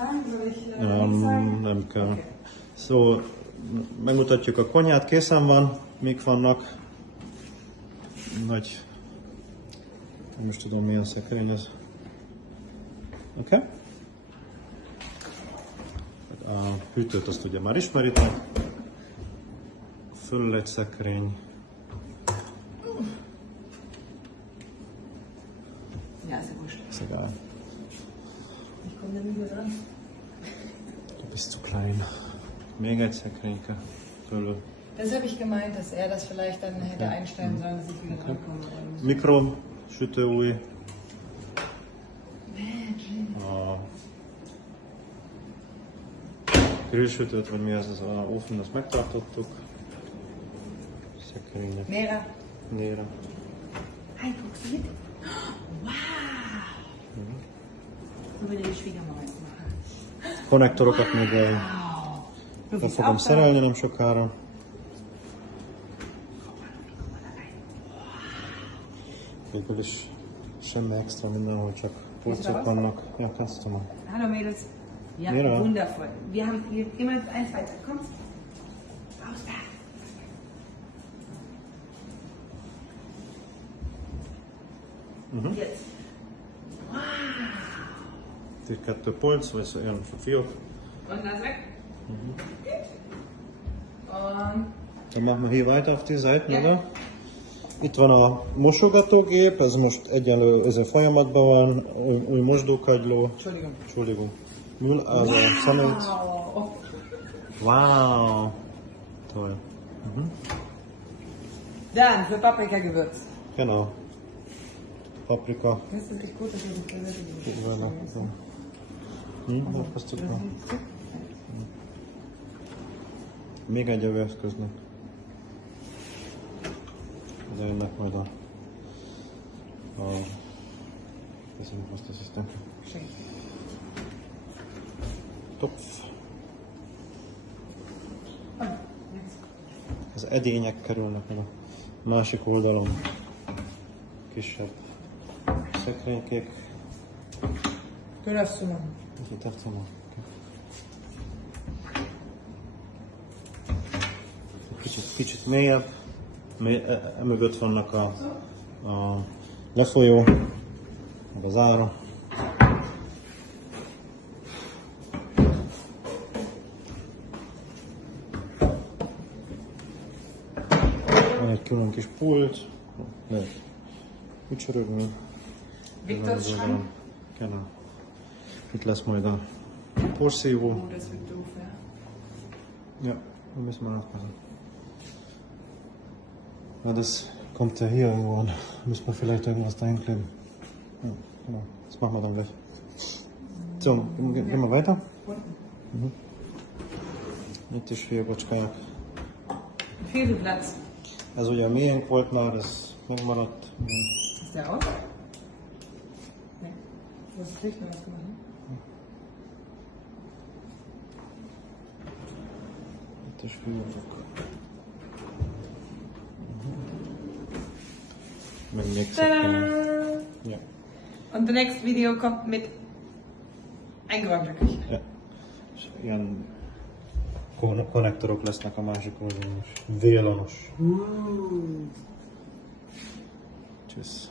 sagen? Soll ich nichts sagen? Nem kell. Okay. Szóval megmutatjuk a konyhát, készen van, mik vannak. Nagy, nem is tudom milyen szekrény ez. Oké? Okay? A hűtőt azt ugye már ismeritek. Fölül egy szekrény. Ja, ist ja wurscht. Ist egal. Ich komme da nie dran. Du bist zu klein. Még egy szekrényke fölül. Das habe ich gemeint, dass er das vielleicht dann hätte einstellen sollen, dass ich wieder drankomme. Mikro, sütőúj. A grillsütőt, vagy mi ez az a ofen, azt megtartottuk. Szekrények. Nera. Néra. Hi, guckst du mit? Wow! So würde die Schwiegermama jetzt machen. Konnektorokat meg be fogom szerelni nem sokára. Végül is semmi extra mindenhol, csak pulcok vannak. Ja, kannst du mal. Hallo Mädels. Ja, Mira. wundervoll. Wir haben jemand eins weiter. Kommst. Raus da. Jetzt. Wow. Itt 2 polc, vagy olyan fiók. Und das weg. Und Dann machen wir hier weiter auf die Seiten, Ja. oder? Itt van a mosogatógép, ez most egyenlő folyamatban van, új mosdókagyló. Entschuldigung. Entschuldigung. Müll, also Szemét. Wow. Wow. Toll. Dann für Paprikagewürz. Genau. Paprika. Das ist echt gut, dass ihr das Gehört Das passt super. Még egy evőeszköznek. De ennek majd a köszönjük azt az Isten. Topf. Az edények kerülnek meg a másik oldalon. Kisebb szekrénykék. Köszönöm. Itt tartom. Kicsit mélyebb. Emögött vannak a lefolyó, meg az ára. Van egy külön kis pult, lehet ücsörögni. Viktors Schrank. Genau. Itt lesz majd a porszívó. Oh, das wird doof, ja. Ja, da müssen wir aufpassen. Ja, das kommt ja hier irgendwo an. Müssen wir vielleicht irgendwas da hinkleben. Ja, genau. Das machen wir dann gleich. So, gehen wir weiter. Itt is fiókocskák. Viel Platz. Ez ugye a miénk volt már, ez megmaradt. Ist der aus? Nee. Wo ist das Licht noch ausgemacht? Ne? Itt is fiókok. Meg még szépen. Ja. Und the next video kommt mit eingeräumter Küche. Ja. És ilyen konnektorok lesznek a másik oldalon is. Vélonos. Tschüss.